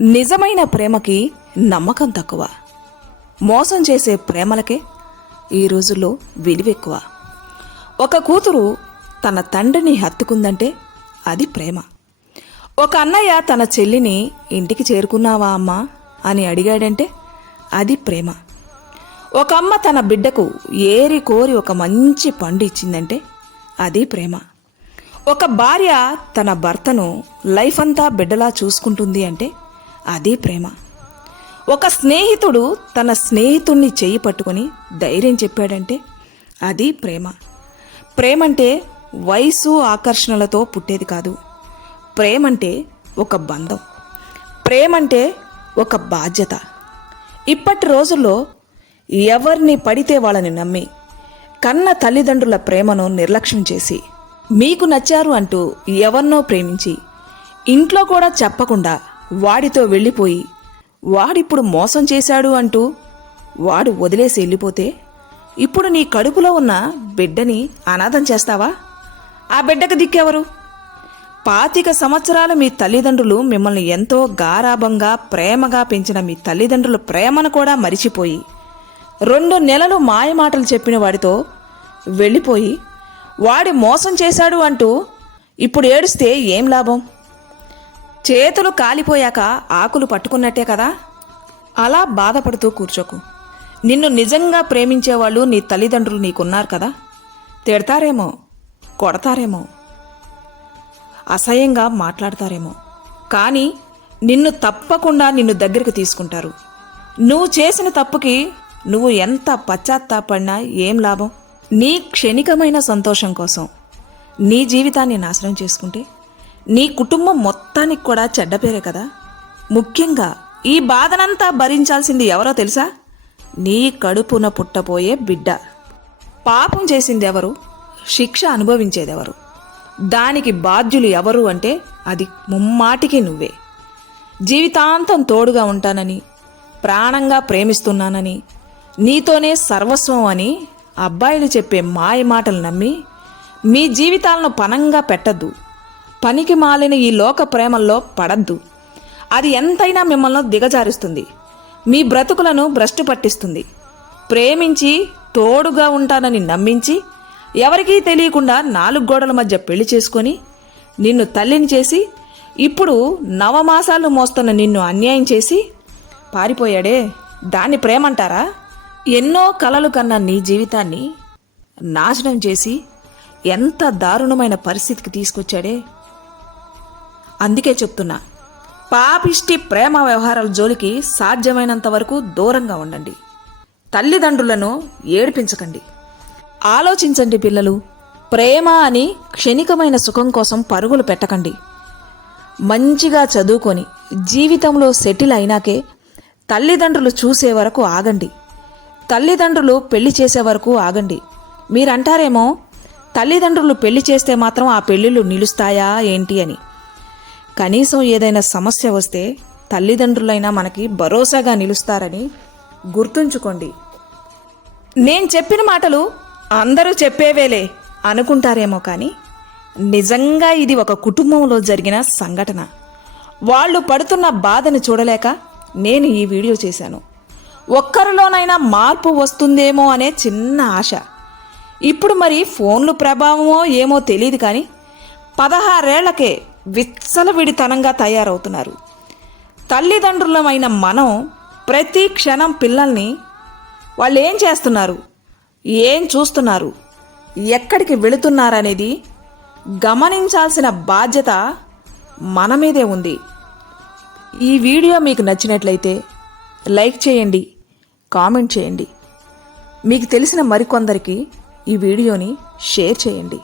నిజమైన ప్రేమకి నమ్మకం తక్కువ. మోసం చేసే ప్రేమలకే ఈ రోజుల్లో విలువెక్కువ. ఒక కూతురు తన తండ్రిని హత్తుకుందంటే అది ప్రేమ. ఒక అన్నయ్య తన చెల్లిని ఇంటికి చేరుకున్నావా అమ్మా? అని అడిగాడంటే అది ప్రేమ. ఒక అమ్మ తన బిడ్డకు ఏరి కోరి ఒక మంచి పండు ఇచ్చిందంటే అది ప్రేమ. ఒక భార్య తన భర్తను లైఫ్ అంతా బిడ్డలా చూసుకుంటుంది అంటే అది ప్రేమ. ఒక స్నేహితుడు తన స్నేహితుణ్ణి చేయి పట్టుకొని ధైర్యం చెప్పాడంటే అది ప్రేమ. ప్రేమంటే వయసు ఆకర్షణలతో పుట్టేది కాదు. ప్రేమంటే ఒక బంధం. ప్రేమంటే ఒక బాధ్యత. ఇప్పటి రోజుల్లో ఎవరిని పడితే వాళ్ళని నమ్మి కన్న తల్లిదండ్రుల ప్రేమను నిర్లక్ష్యం చేసి మీకు నచ్చారు అంటూ ఎవరినో ప్రేమించి ఇంట్లో కూడా చెప్పకుండా వాడితో వెళ్ళిపోయి వాడిప్పుడు మోసం చేశాడు అంటూ వాడు వదిలేసి వెళ్ళిపోతే ఇప్పుడు నీ కడుపులో ఉన్న బిడ్డని అనాథం చేస్తావా? ఆ బిడ్డకు దిక్కెవరు? పాతిక సంవత్సరాలు మీ తల్లిదండ్రులు మిమ్మల్ని ఎంతో గారాభంగా ప్రేమగా పెంచిన మీ తల్లిదండ్రుల ప్రేమను కూడా మరిచిపోయి రెండు నెలలు మాయమాటలు చెప్పిన వాడితో వెళ్ళిపోయి వాడి మోసం చేశాడు అంటూ ఇప్పుడు ఏడుస్తే ఏం లాభం? చేతులు కాలిపోయాక ఆకులు పట్టుకున్నట్టే కదా? అలా బాధపడుతూ కూర్చోకు. నిన్ను నిజంగా ప్రేమించేవాళ్ళు నీ తల్లిదండ్రులు నీకున్నారు కదా? తిడతారేమో కొడతారేమో అసహ్యంగా మాట్లాడతారేమో. కానీ నిన్ను తప్పకుండా నిన్ను దగ్గరికి తీసుకుంటారు. నువ్వు చేసిన తప్పుకి నువ్వు ఎంత పశ్చాత్తాపడినా ఏం లాభం? నీ క్షణికమైన సంతోషం కోసం నీ జీవితాన్ని నాశనం చేసుకుంటే నీ కుటుంబం మొత్తానికి కూడా చెడ్డ పేరే కదా. ముఖ్యంగా ఈ బాధనంతా భరించాల్సింది ఎవరో తెలుసా? నీ కడుపున పుట్టపోయే బిడ్డ. పాపం చేసింది ఎవరు శిక్ష అనుభవించేదెవరు? దానికి బాధ్యులు ఎవరు అంటే అది ముమ్మాటికి నువ్వే. జీవితాంతం తోడుగా ఉంటానని ప్రాణంగా ప్రేమిస్తున్నానని నీతోనే సర్వస్వం అని అబ్బాయిలు చెప్పే మాయ మాటలు నమ్మి మీ జీవితాలను పనంగా పెట్టద్దు. పనికి మాలిన ఈ లోక ప్రేమల్లో పడద్దు. అది ఎంతైనా మిమ్మల్ని దిగజారుస్తుంది. మీ బ్రతుకులను భ్రష్టు పట్టిస్తుంది. ప్రేమించి తోడుగా ఉంటానని నమ్మించి ఎవరికీ తెలియకుండా నాలుగు గోడల మధ్య పెళ్ళి చేసుకొని నిన్ను తల్లిని చేసి ఇప్పుడు నవమాసాలు మోస్తున్న నిన్ను అన్యాయం చేసి పారిపోయాడే. దాన్ని ప్రేమంటారా? ఎన్నో కలలు కన్న నీ జీవితాన్ని నాశనం చేసి ఎంత దారుణమైన పరిస్థితికి తీసుకొచ్చాడే. అందుకే చెప్తున్నా. పాపిష్టి ప్రేమ వ్యవహారాల జోలికి సాధ్యమైనంత వరకు దూరంగా ఉండండి. తల్లిదండ్రులను ఏడిపించకండి. ఆలోచించండి పిల్లలు. ప్రేమ అని క్షణికమైన సుఖం కోసం పరుగులు పెట్టకండి. మంచిగా చదువుకొని జీవితంలో సెటిల్ అయినాకే తల్లిదండ్రులు చూసే వరకు ఆగండి. తల్లిదండ్రులు పెళ్ళి చేసే వరకు ఆగండి. మీరంటారేమో తల్లిదండ్రులు పెళ్ళి చేస్తే మాత్రం ఆ పెళ్ళిళ్ళు నిలుస్తాయా ఏంటి అని. కనీసం ఏదైనా సమస్య వస్తే తల్లిదండ్రులైనా మనకి భరోసాగా నిలుస్తారని గుర్తుంచుకోండి. నేను చెప్పిన మాటలు అందరూ చెప్పేవేలే అనుకుంటారేమో కానీ నిజంగా ఇది ఒక కుటుంబంలో జరిగిన సంఘటన. వాళ్ళు పడుతున్న బాధను చూడలేక నేను ఈ వీడియో చేశాను. ఒక్కరిలోనైనా మార్పు వస్తుందేమో అనే చిన్న ఆశ. ఇప్పుడు మరి ఫోన్లు ప్రభావమో ఏమో తెలియదు కానీ పదహారేళ్ళకే విచ్చలవిడితనంగా తయారవుతున్నారు. తల్లిదండ్రులమైన మనం ప్రతి క్షణం పిల్లల్ని వాళ్ళు ఏం చేస్తున్నారు? ఏం చూస్తున్నారు? ఎక్కడికి వెళుతున్నారనేది గమనించాల్సిన బాధ్యత మన మీదే ఉంది. ఈ వీడియో మీకు నచ్చినట్లయితే లైక్ చేయండి కామెంట్ చేయండి. మీకు తెలిసిన మరికొందరికి ఈ వీడియోని షేర్ చేయండి.